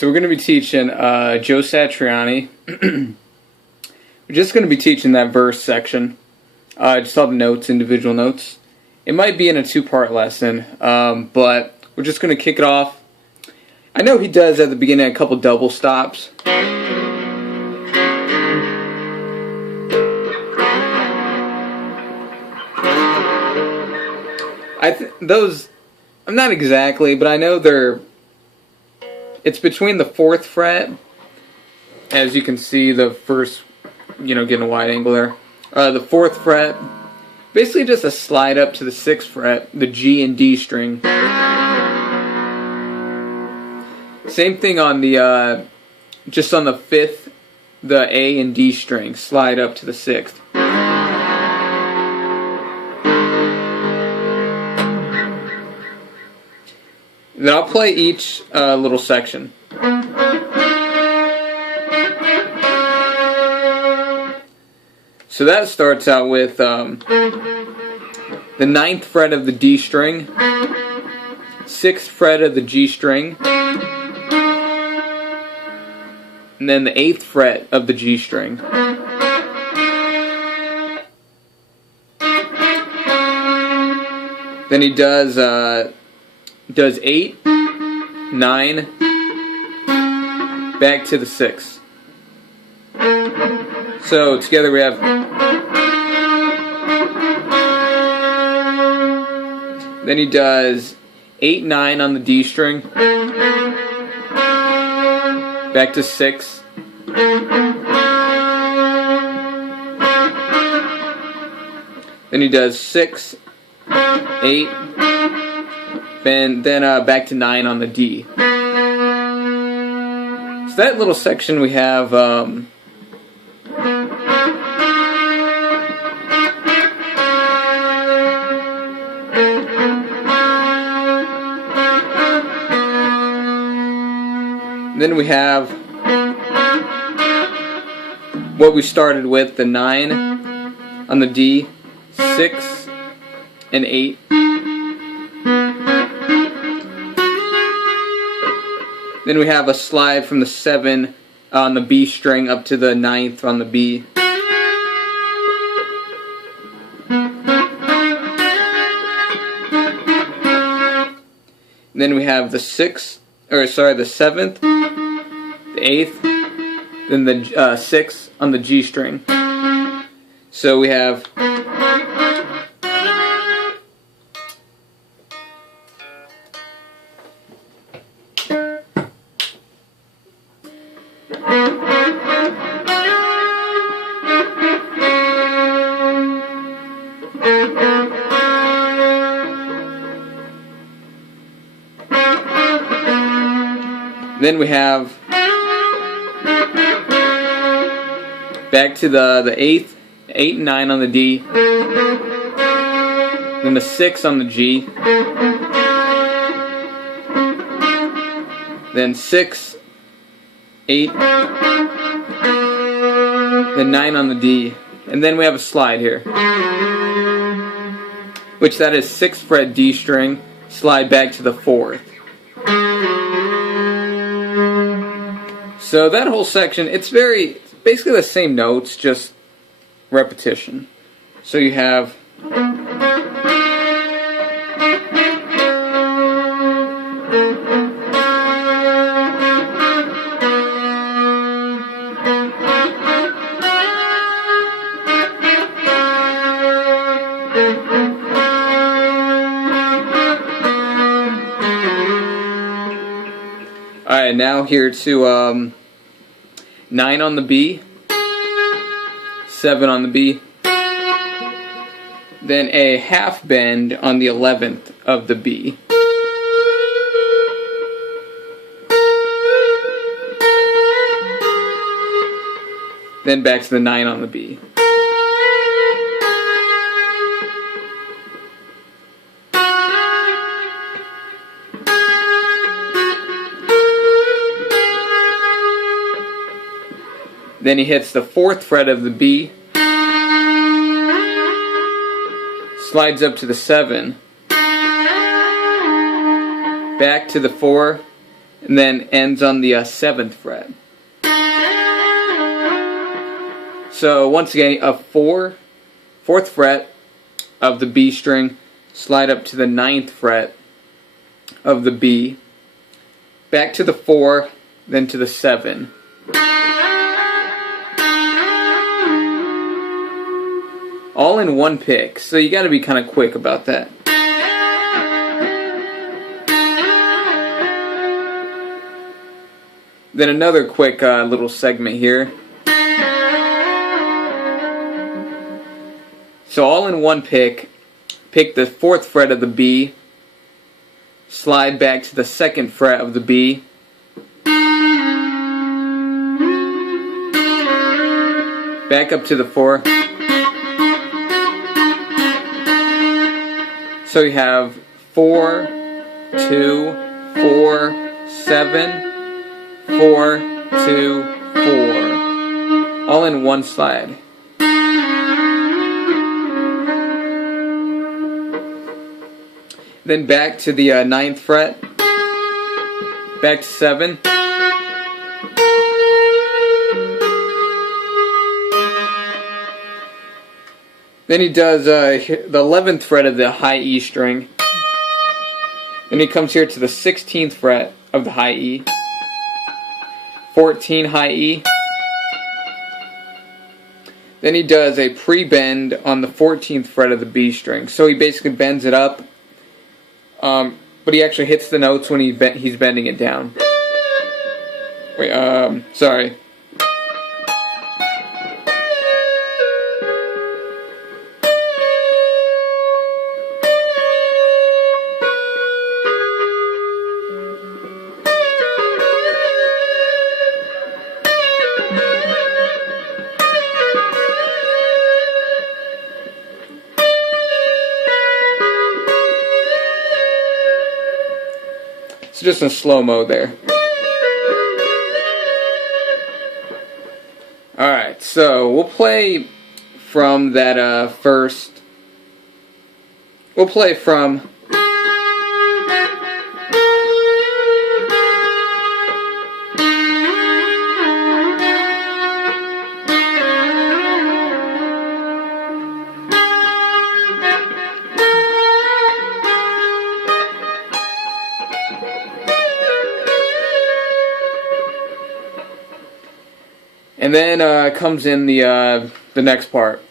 So we're going to be teaching Joe Satriani. We're just going to be teaching that verse section. Just all the notes, individual notes. It might be in a two-part lesson, but we're just going to kick it off. I know he does at the beginning a couple double stops. Those, I'm not exactly, but I know it's between the 4th fret, as you can see the first, getting a wide angle there. The 4th fret, basically just a slide up to the 6th fret, the G and D string. Same thing on the, just on the 5th, the A and D string, slide up to the 6th. Then I'll play each little section. So that starts out with the 9th fret of the D string, 6th fret of the G string, and then the 8th fret of the G string. Then he does 8, 9, back to the 6. So together we have, then he does 8, 9 on the D string, back to 6, then he does 6, 8, and then back to 9 on the D. So that little section we have then we have what we started with, the 9 on the D, 6 and 8. Then we have a slide from the 7 on the B string up to the 9th on the B. Then we have the 7th, the 8th, then the 6th on the G string. So we have then we have back to the 8th, 8 and 9 on the D, then the 6 on the G, then 6, 8, then 9 on the D, and then we have a slide here, which that is 6th fret D string, slide back to the 4th. So that whole section, it's basically the same notes, just repetition. So you have alright, now here to 9 on the B, 7 on the B, then a half bend on the 11th of the B. Then back to the 9 on the B. Then he hits the 4th fret of the B, slides up to the 7, back to the 4, and then ends on the 7th fret. So once again, a 4th fret of the B string, slide up to the 9th fret of the B, back to the 4, then to the 7. All in one pick, so you got to be kind of quick about that. Then another quick little segment here. So all in one pick the 4th fret of the B, slide back to the 2nd fret of the B, back up to the 4. So you have 4, 2, 4, 7, 4, 2, 4. All in one slide. Then back to the 9th fret. Back to 7. Then he does the 11th fret of the high E string. Then he comes here to the 16th fret of the high E. 14 high E. Then he does a pre-bend on the 14th fret of the B string. So he basically bends it up, but he actually hits the notes when he's bending it down. Wait, sorry. So just in slow-mo there. Alright, so we'll play from that first... We'll play from... And then comes in the next part.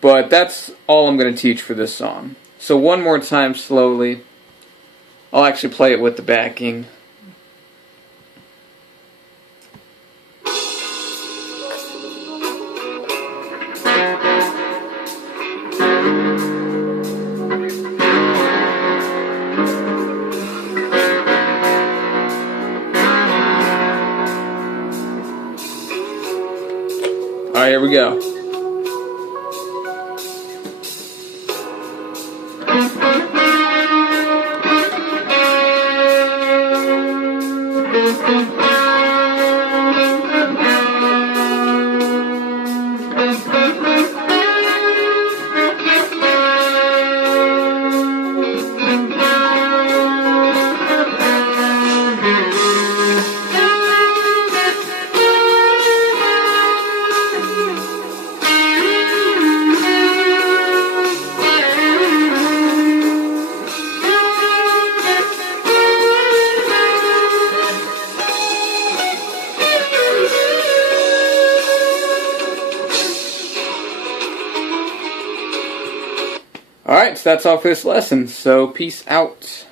But that's all I'm going to teach for this song. So one more time slowly. I'll actually play it with the backing. Alright, here we go. Alright, so that's all for this lesson, so peace out.